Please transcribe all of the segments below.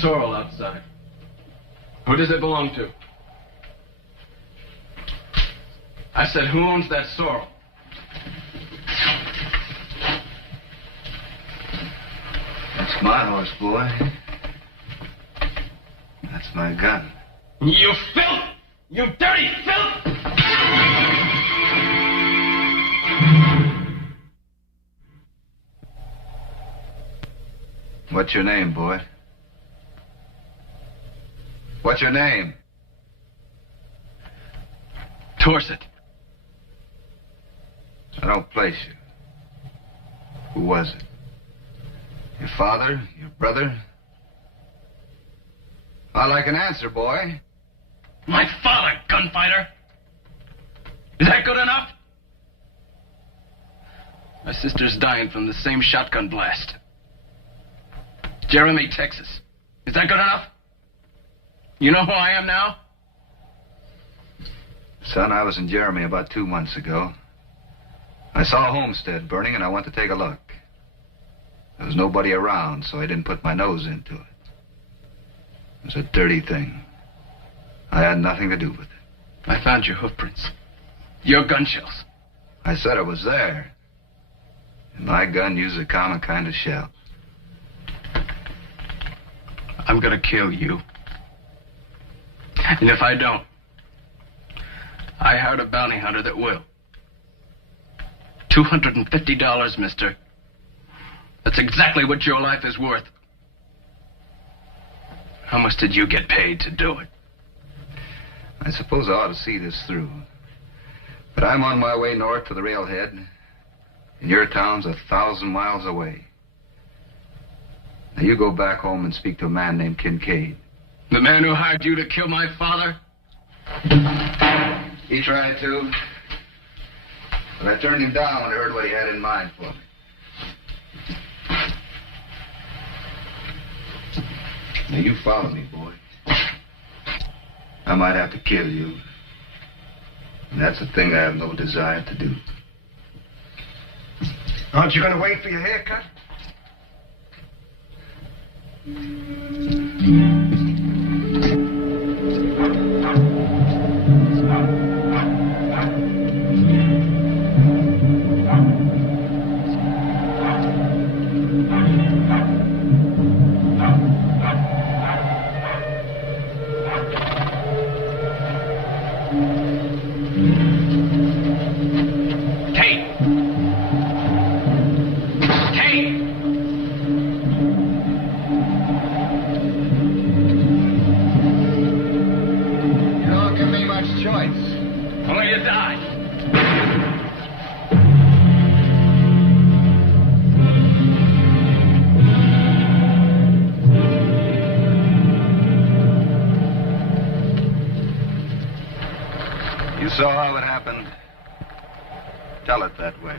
Sorrel outside. Who does it belong to? I said, who owns that sorrel? That's my horse, boy. That's my gun. You filth! You dirty filth! What's your name, boy? What's your name? Dorset. I don't place you. Who was it? Your father? Your brother? I'd like an answer, boy. My father, gunfighter. Is that good enough? My sister's dying from the same shotgun blast. Jeremy, Texas. Is that good enough? You know who I am now? Son, I was in Jeremy about 2 months ago. I saw a homestead burning and I went to take a look. There was nobody around, so I didn't put my nose into it. It was a dirty thing. I had nothing to do with it. I found your hoof prints. Your gun shells. I said it was there. And my gun used a common kind of shell. I'm gonna kill you. And if I don't, I hired a bounty hunter that will. $250, mister. That's exactly what your life is worth. How much did you get paid to do it? I suppose I ought to see this through. But I'm on my way north to the railhead, and your town's 1,000 miles away. Now you go back home and speak to a man named Kincaid. The man who hired you to kill my father? He tried to. But I turned him down when I heard what he had in mind for me. Now you follow me, boy. I might have to kill you. And that's a thing I have no desire to do. Aren't you going to wait for your haircut? Saw how it happened. Tell it that way.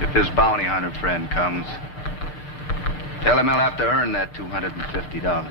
If his bounty hunter friend comes, tell him he'll have to earn that $250.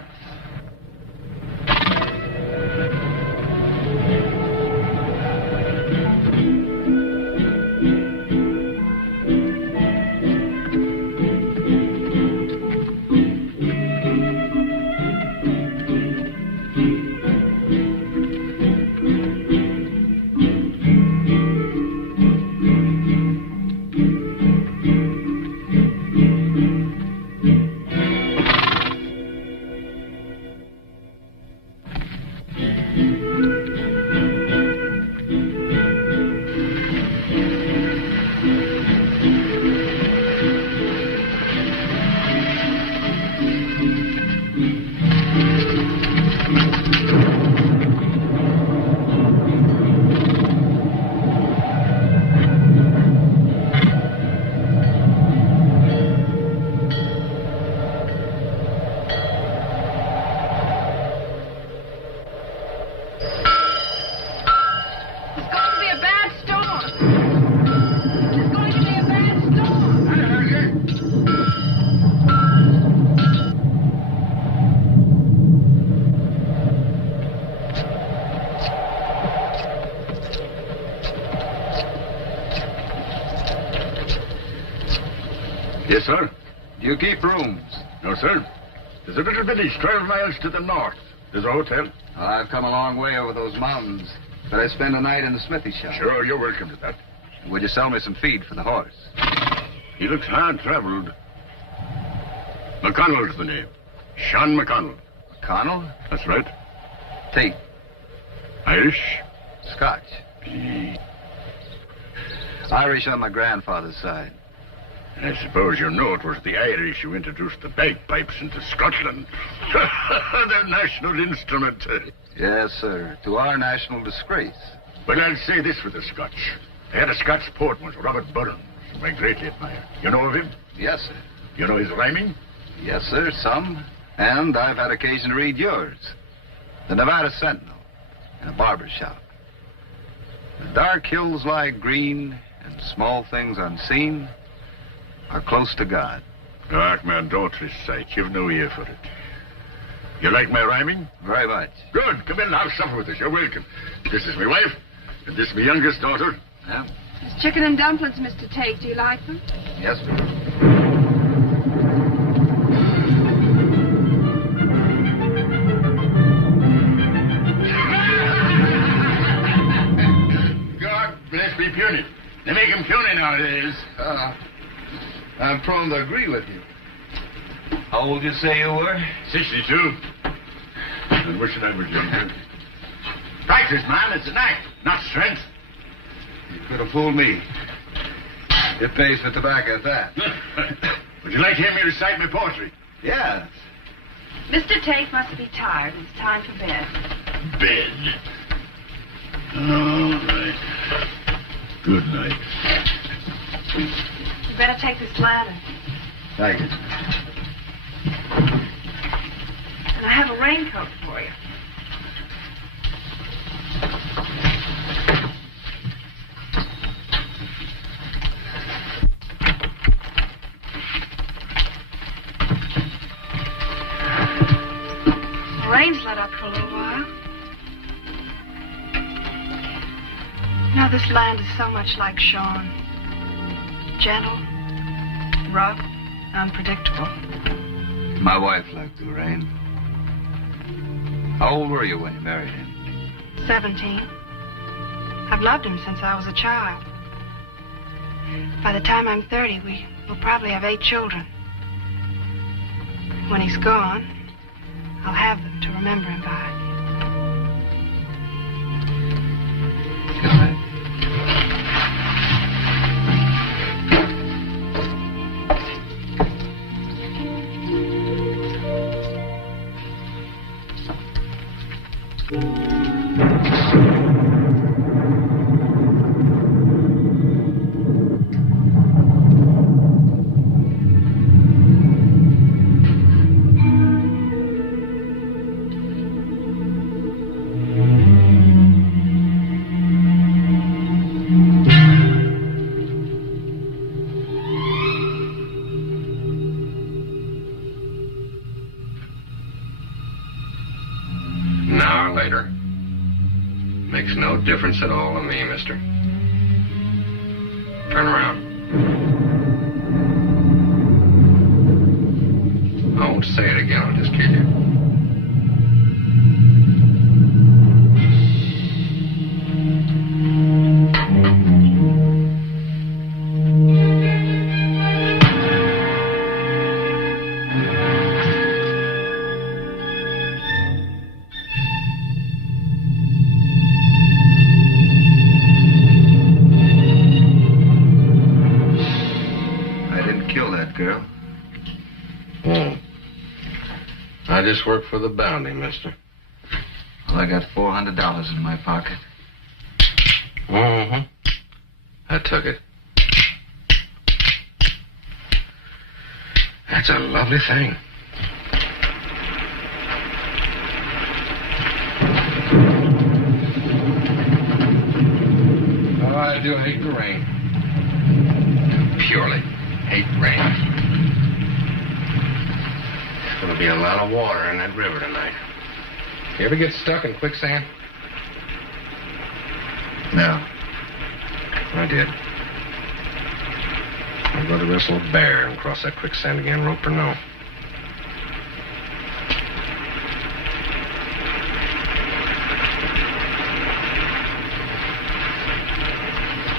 Yes, sir. Do you keep rooms? No, sir. There's a little village 12 miles to the north. There's a hotel. I've come a long way over those mountains. But I spend a night in the smithy shop. Sure, you're welcome to that. Would you sell me some feed for the horse? He looks hard-traveled. McConnell's the name. Sean McConnell. McConnell? That's right. Tate. Irish? Scotch. Irish on my grandfather's side. I suppose you know it was the Irish who introduced the bagpipes into Scotland. Their national instrument. Yes, sir. To our national disgrace. Well, I'll say this for the Scotch. They had a Scotch poet once, Robert Burns, whom I greatly admire. You know of him? Yes, sir. You know his rhyming? Yes, sir, some. And I've had occasion to read yours. The Nevada Sentinel in a barber shop. The dark hills lie green, and small things unseen are close to God. Dark man, don't recite. You've no ear for it. You like my rhyming? Very much. Good. Come in and have supper with us. You're welcome. This is my wife, and this is my youngest daughter. Yeah? There's chicken and dumplings, Mr. Tate. Do you like them? Yes, sir. God bless me puny. They make them puny nowadays. I'm prone to agree with you. How old you say you were? 62. And wishing I was younger. Practice, man. It's an act, not strength. You could have fooled me. It pays for tobacco at that. Would you like to hear me recite my poetry? Yes. Mr. Tate must be tired. It's time for bed. Bed. All right. Good night. You better take this ladder. Thank you. And I have a raincoat for you. The rain's let up for a little while. You know, this land is so much like Sean. Gentle, rough, unpredictable. My wife liked the rain. How old were you when you married him? 17. I've loved him since I was a child. By the time I'm 30, we'll probably have 8 children. When he's gone, I'll have them to remember him by. Good night. Makes no difference at all to me, mister. Turn around. I won't say it again, I'll just kill you. I just work for the bounty, mister. Well, I got $400 in my pocket. Mm-hmm. I took it. That's a lovely thing. Oh, I do hate the rain. Purely hate rain. There's going to be a lot of water in that river tonight. You ever get stuck in quicksand? No. I did. I'd rather wrestle a bear and cross that quicksand again, rope or no.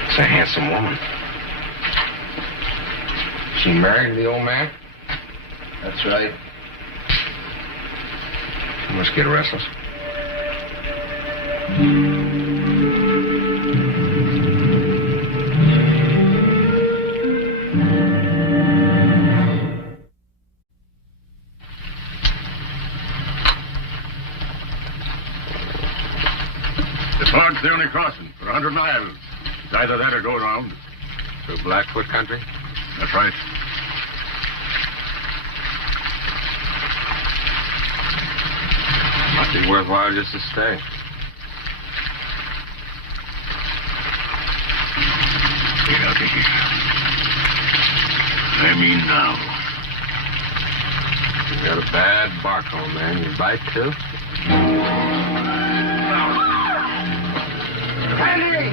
It's a handsome woman. She married the old man? That's right. You must get restless. The park's the only crossing for 100 miles. It's either that or go around. Through Blackfoot country? That's right. Must be worthwhile just to stay. Hey, now, Dickie. I mean now. You got a bad bark on, man. You bite, too? Henry!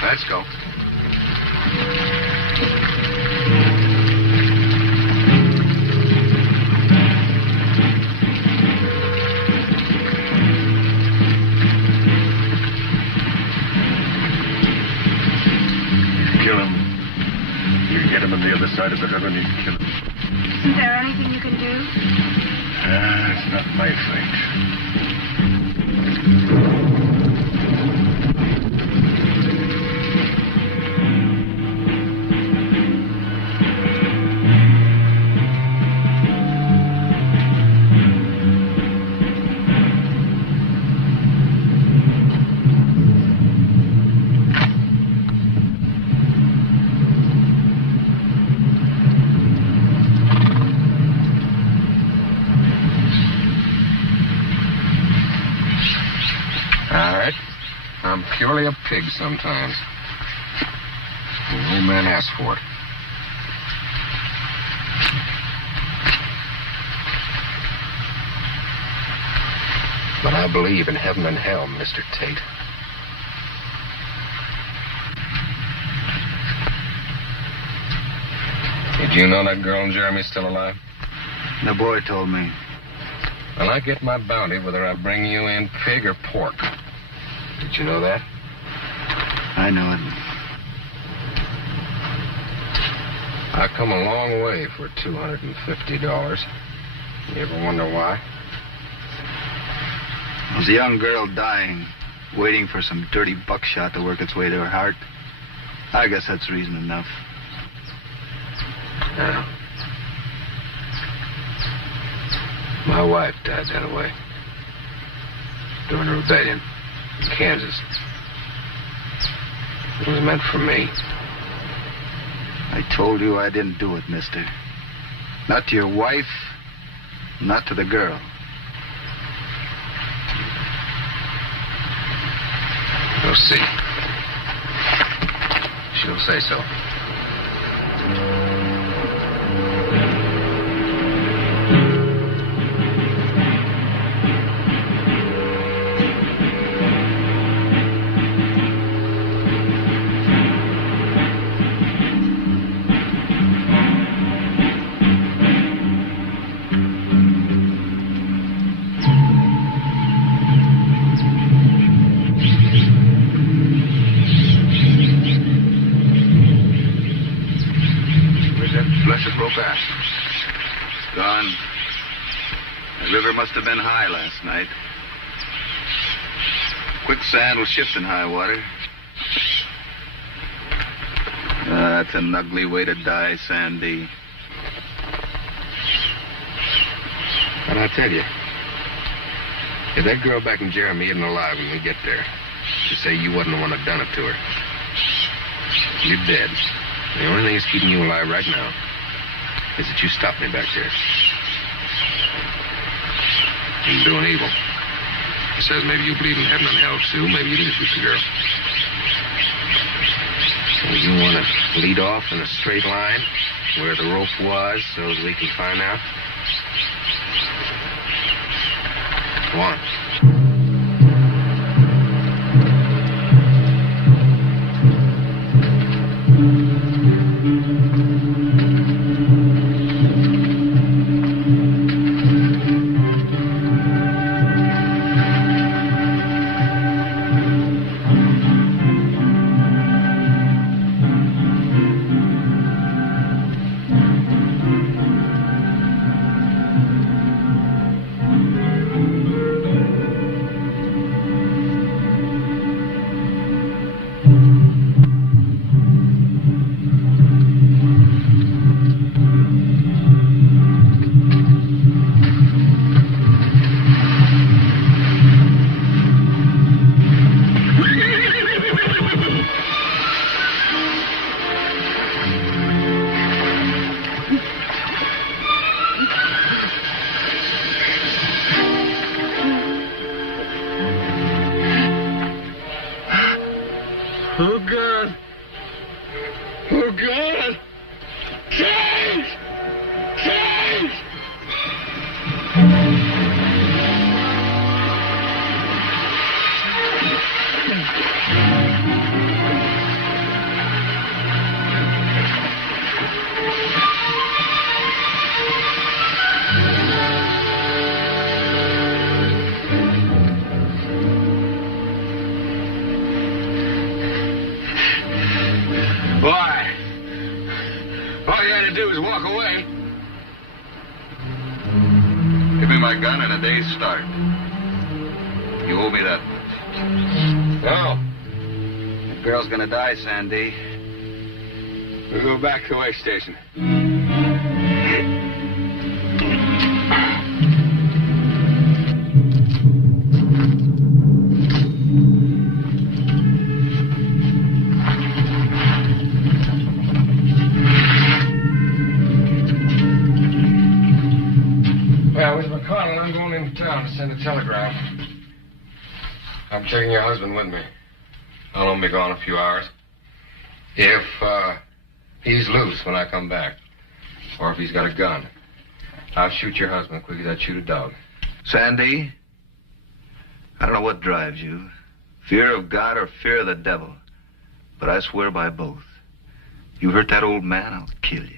Let's go. Kill him. You get him on the other side of the river and you kill him. Is there anything you can do? It's not my fight. I'm purely a pig sometimes. No man asks for it. But I believe in heaven and hell, Mr. Tate. Did you know that girl Jeremy's still alive? The boy told me. Well, I get my bounty whether I bring you in pig or pork. Did you know that? I know it. I come a long way for $250. You ever wonder why? There's a young girl dying, waiting for some dirty buckshot to work its way to her heart. I guess that's reason enough. Now, my wife died that way during a rebellion in Kansas. It was meant for me. I told you I didn't do it, mister. Not to your wife, not to the girl. You'll see. She'll say so. Fletcher broke ass. Gone. The river must have been high last night. Quicksand was shifting high water. That's an ugly way to die, Sandy. But I tell you, if that girl back in Jeremy isn't alive when we get there, you say you wasn't the one that done it to her. You're dead. The only thing that's keeping you alive right now is that you stopped me back there. You're doing evil. He says maybe you believe in heaven and hell, too. Maybe you didn't shoot the girl. So you want to lead off in a straight line where the rope was so that we can find out? Go on. Oh, God. Oh, God. Tate! Tate! Why? All you had to do was walk away. Give me my gun and a day's start. You owe me that much. No. The girl's gonna die, Sandy. We'll go back to the way station. Well, with McConnell, I'm going into town to send a telegram. I'm taking your husband with me. I'll only be gone a few hours. If he's loose when I come back, or if he's got a gun, I'll shoot your husband quick as I'd shoot a dog. Sandy, I don't know what drives you, fear of God or fear of the devil, but I swear by both. You hurt that old man, I'll kill you.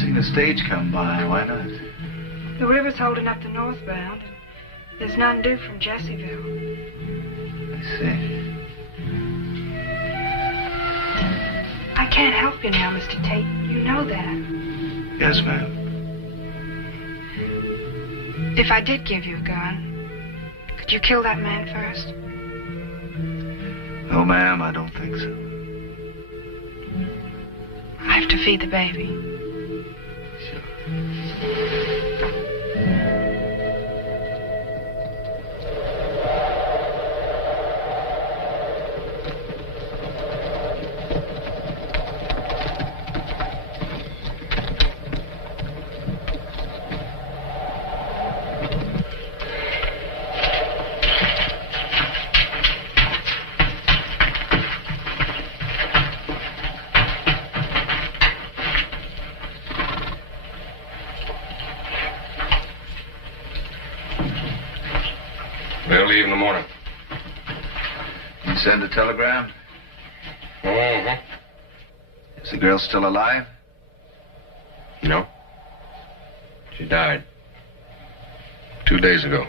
Seen a stage come by. Why not? The river's holding up the northbound. There's none due from Jesseville. I see. I can't help you now, Mr. Tate. You know that. Yes, ma'am. If I did give you a gun, could you kill that man first? No, ma'am, I don't think so. I have to feed the baby. They'll leave in the morning. You send a telegram? Mm-hmm. Is the girl still alive? No. She died 2 days ago.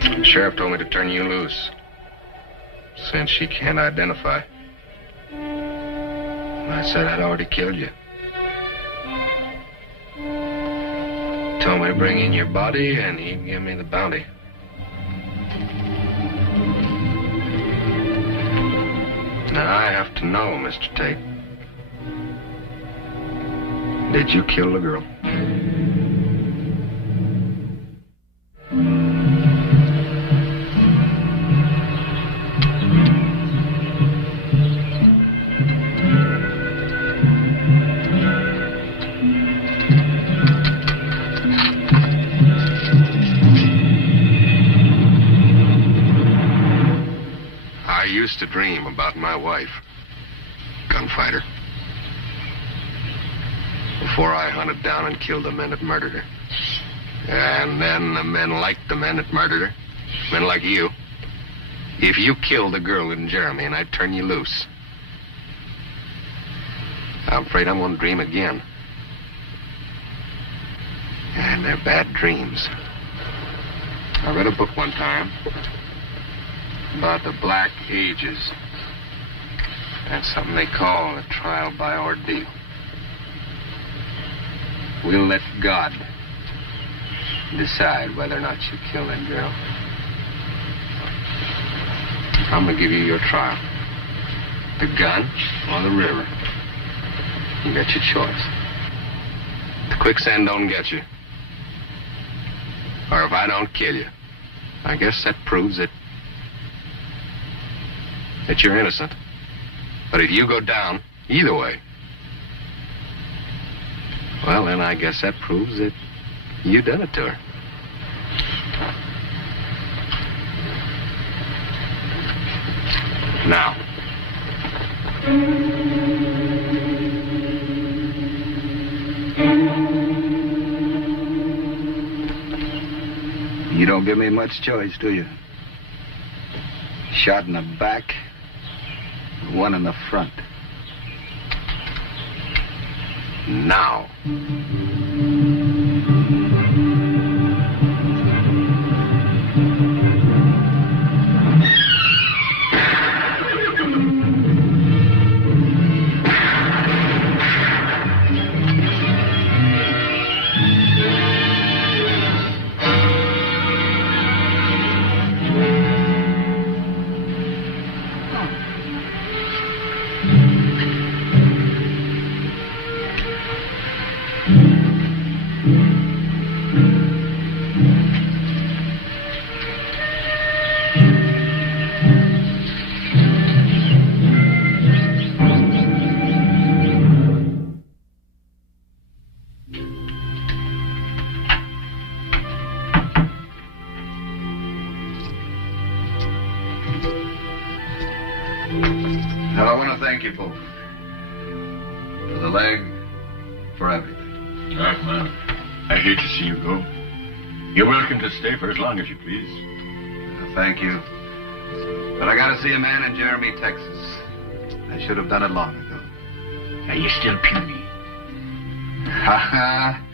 The sheriff told me to turn you loose, since she can't identify. I said I'd already killed you. Told me to bring in your body, and he'd give me the bounty. Now, I have to know, Mr. Tate. Did you kill the girl? used to dream about my wife, gunfighter. Before I hunted down and killed the men that murdered her. And then the men like the men that murdered her. Men like you. If you killed the girl in Jeremy and I'd turn you loose, I'm afraid I'm going to dream again. And they're bad dreams. I read a book one time about the Black Ages. That's something they call a trial by ordeal. We'll let God decide whether or not you kill that girl. I'm going to give you your trial. The gun or the river. You got your choice. The quicksand don't get you. Or if I don't kill you, I guess that proves that you're innocent. But if you go down, either way, well, then I guess that proves that you done it to her. Now. You don't give me much choice, do you? Shot in the back, one in the front. Now. Now, I want to thank you both. For the leg, for everything. Doc, man, I hate to see you go. You're welcome to stay for as long as you please. Thank you. But I got to see a man in Jeremy, Texas. I should have done it long ago. Are you still puny? Ha ha.